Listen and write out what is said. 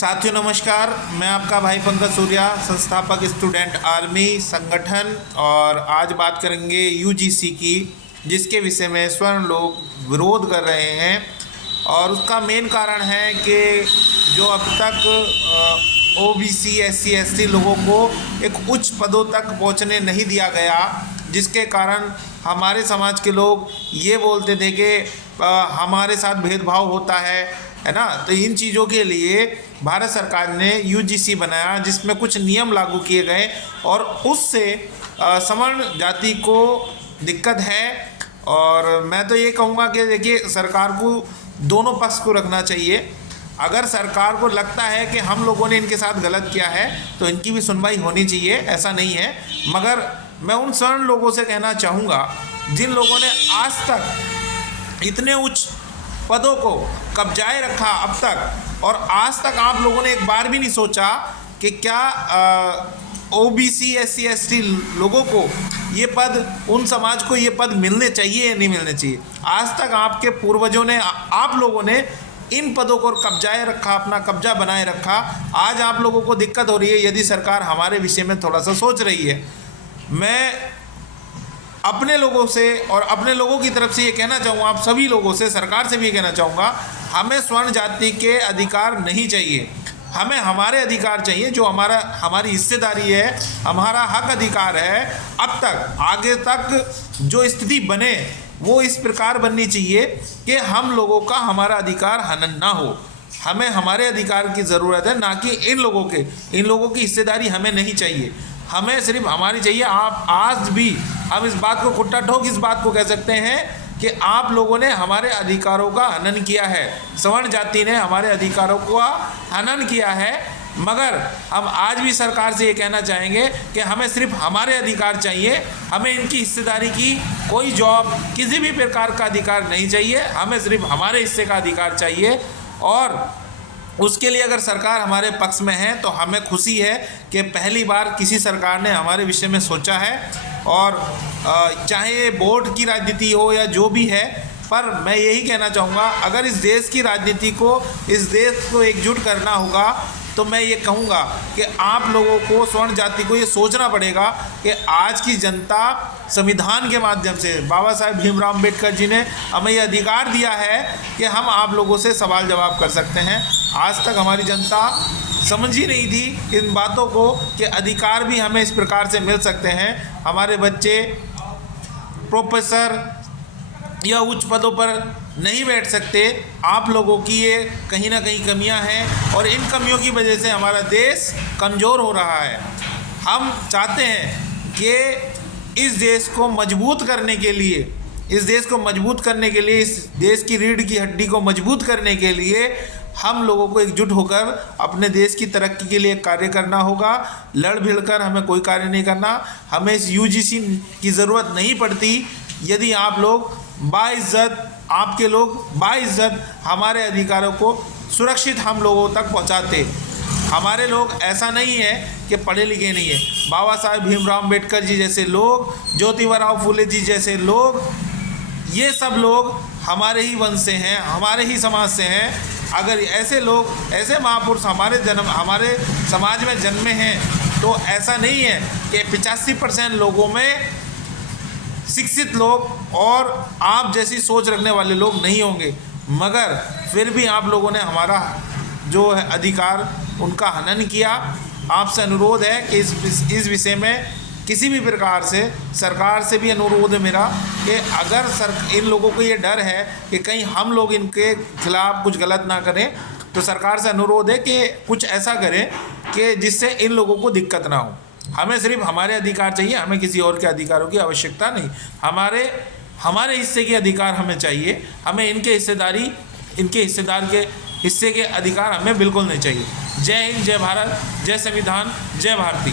साथियों नमस्कार, मैं आपका भाई पंकज सूर्या, संस्थापक स्टूडेंट आर्मी संगठन। और आज बात करेंगे यूजीसी की, जिसके विषय में स्वर्ण लोग विरोध कर रहे हैं। और उसका मेन कारण है कि जो अब तक ओबीसी एससी एसटी लोगों को एक उच्च पदों तक पहुंचने नहीं दिया गया, जिसके कारण हमारे समाज के लोग ये बोलते थे कि हमारे साथ भेदभाव होता है ना। तो इन चीज़ों के लिए भारत सरकार ने यूजीसी बनाया, जिसमें कुछ नियम लागू किए गए और उससे सवर्ण जाति को दिक्कत है। और मैं तो ये कहूँगा कि देखिए, सरकार को दोनों पक्ष को रखना चाहिए। अगर सरकार को लगता है कि हम लोगों ने इनके साथ गलत किया है तो इनकी भी सुनवाई होनी चाहिए, ऐसा नहीं है। मगर मैं उन स्वर्ण लोगों से कहना चाहूँगा जिन लोगों ने आज तक इतने उच्च पदों को कब्जाए रखा अब तक, और आज तक आप लोगों ने एक बार भी नहीं सोचा कि क्या ओबीसी एससी एसटी लोगों को ये पद, उन समाज को ये पद मिलने चाहिए या नहीं मिलने चाहिए। आज तक आपके पूर्वजों ने, आप लोगों ने इन पदों को कब्जाए रखा, अपना कब्जा बनाए रखा। आज आप लोगों को दिक्कत हो रही है यदि सरकार हमारे विषय में थोड़ा सा सोच रही है। मैं अपने लोगों से और अपने लोगों की तरफ से ये कहना चाहूँगा, आप सभी लोगों से, सरकार से भी ये कहना चाहूँगा, हमें स्वर्ण जाति के अधिकार नहीं चाहिए, हमें हमारे अधिकार चाहिए। जो हमारी हिस्सेदारी है, हमारा हक अधिकार है। अब तक आगे तक जो स्थिति बने वो इस प्रकार बननी चाहिए कि हम लोगों का हमारा अधिकार हनन ना हो। हमें हमारे अधिकार की ज़रूरत है, ना कि इन लोगों की हिस्सेदारी हमें नहीं चाहिए। हमें सिर्फ हमारी चाहिए। आप आज भी हम इस बात को कुट्टा ठोक इस बात को कह सकते हैं कि आप लोगों ने हमारे अधिकारों का हनन किया है, सवर्ण जाति ने हमारे अधिकारों का हनन किया है। मगर हम आज भी सरकार से ये कहना चाहेंगे कि हमें सिर्फ हमारे अधिकार चाहिए, हमें इनकी हिस्सेदारी की कोई जॉब, किसी भी प्रकार का अधिकार नहीं चाहिए। हमें सिर्फ हमारे हिस्से का अधिकार चाहिए। और उसके लिए अगर सरकार हमारे पक्ष में है तो हमें खुशी है कि पहली बार किसी सरकार ने हमारे विषय में सोचा है। और चाहे वोट की राजनीति हो या जो भी है, पर मैं यही कहना चाहूँगा, अगर इस देश की राजनीति को, इस देश को एकजुट करना होगा, तो मैं ये कहूँगा कि आप लोगों को, स्वर्ण जाति को ये सोचना पड़ेगा कि आज की जनता संविधान के माध्यम से, बाबा साहेब भीमराव अम्बेडकर जी ने हमें ये अधिकार दिया है कि हम आप लोगों से सवाल जवाब कर सकते हैं। आज तक हमारी जनता समझ ही नहीं थी इन बातों को कि अधिकार भी हमें इस प्रकार से मिल सकते हैं। हमारे बच्चे प्रोफेसर या उच्च पदों पर नहीं बैठ सकते। आप लोगों की ये कहीं ना कहीं कमियां हैं, और इन कमियों की वजह से हमारा देश कमज़ोर हो रहा है। हम चाहते हैं कि इस देश को मजबूत करने के लिए, इस देश की रीढ़ की हड्डी को मजबूत करने के लिए हम लोगों को एकजुट होकर अपने देश की तरक्की के लिए कार्य करना होगा। लड़ भिड़ कर हमें कोई कार्य नहीं करना। हमें इस यूजीसी की ज़रूरत नहीं पड़ती यदि आप लोग बाइज्जत, आपके लोग बाइज्जत हमारे अधिकारों को सुरक्षित हम लोगों तक पहुंचाते। हमारे लोग ऐसा नहीं है कि पढ़े लिखे नहीं है। बाबा साहेब भीमराव अम्बेडकर जी जैसे लोग, ज्योतिबा फुले जी जैसे लोग, ये सब लोग हमारे ही वंश से हैं, हमारे ही समाज से हैं। अगर ऐसे लोग, ऐसे महापुरुष हमारे समाज में जन्मे हैं, तो ऐसा नहीं है कि 85% लोगों में शिक्षित लोग और आप जैसी सोच रखने वाले लोग नहीं होंगे। मगर फिर भी आप लोगों ने हमारा जो है अधिकार, उनका हनन किया। आपसे अनुरोध है कि इस विषय में किसी भी प्रकार से सरकार से भी अनुरोध है मेरा कि अगर इन लोगों को ये डर है कि कहीं हम लोग इनके खिलाफ कुछ गलत ना करें, तो सरकार से अनुरोध है कि कुछ ऐसा करें कि जिससे इन लोगों को दिक्कत ना हो। हमें सिर्फ हमारे अधिकार चाहिए, हमें किसी और के अधिकारों की आवश्यकता नहीं। हमारे हिस्से के अधिकार हमें चाहिए। हमें इनके हिस्सेदार के हिस्से के अधिकार हमें बिल्कुल नहीं चाहिए। जय हिंद, जय भारत, जय संविधान, जय भारती।